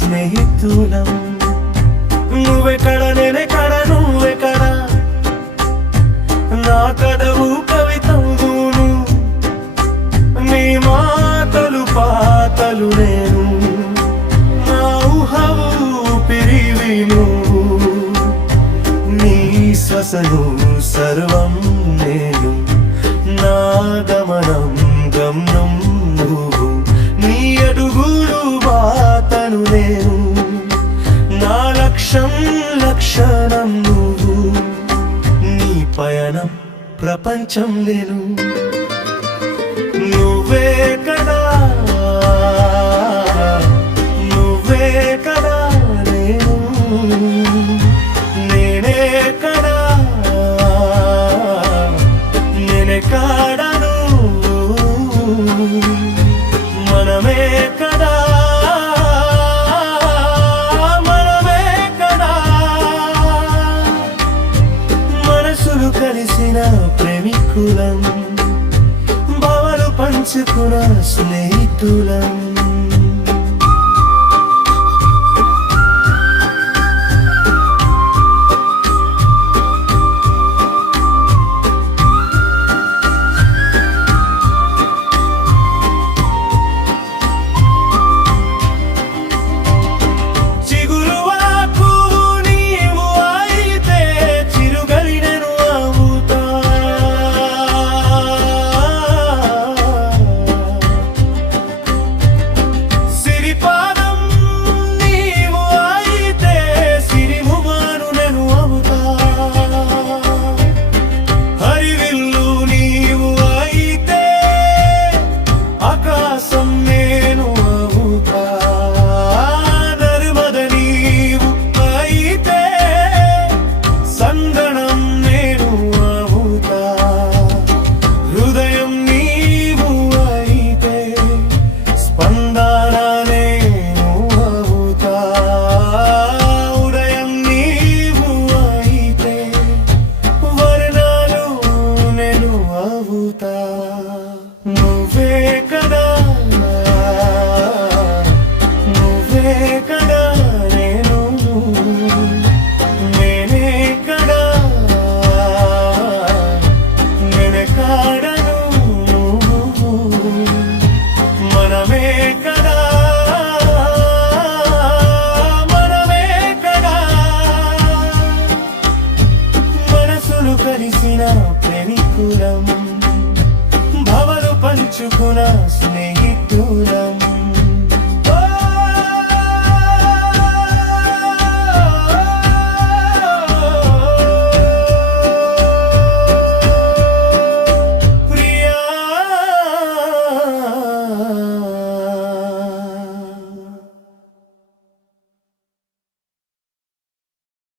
స్నేహితులం. నువ్వెక్కడ నేనెక్కడ నువ్వెక్కడ, నా కథవు కవితవును, నీ మాటలు పాటలు నేను, నా ఊహవు ఊపిరివి నువ్వు, నీ శ్వాసను సర్వం నేను, నా గమనం గమ్యం నువ్వు, నీ అడుగులు బాటను నేను, నా లక్ష్యం లక్షణం నువ్వు, నీ పయనం ప్రపంచం నేను. నువ్వే కదా నువ్వే కదా నేను, నేనే కదా నేనే కాడను, మనమే కదా మనమే కదా, మనసులు కలిసిన ప్రేమికులం, భావలు పంచుకున్న స్నేహితులం. నువ్వే కదా నువ్వే కదా నేను, నేనే కదా నేనే కాడను, మనమే కదా మనమే కదా, మనసులు కలిసిన ప్రేమికులం, భావలు పంచుకున్న స్నేహితులం.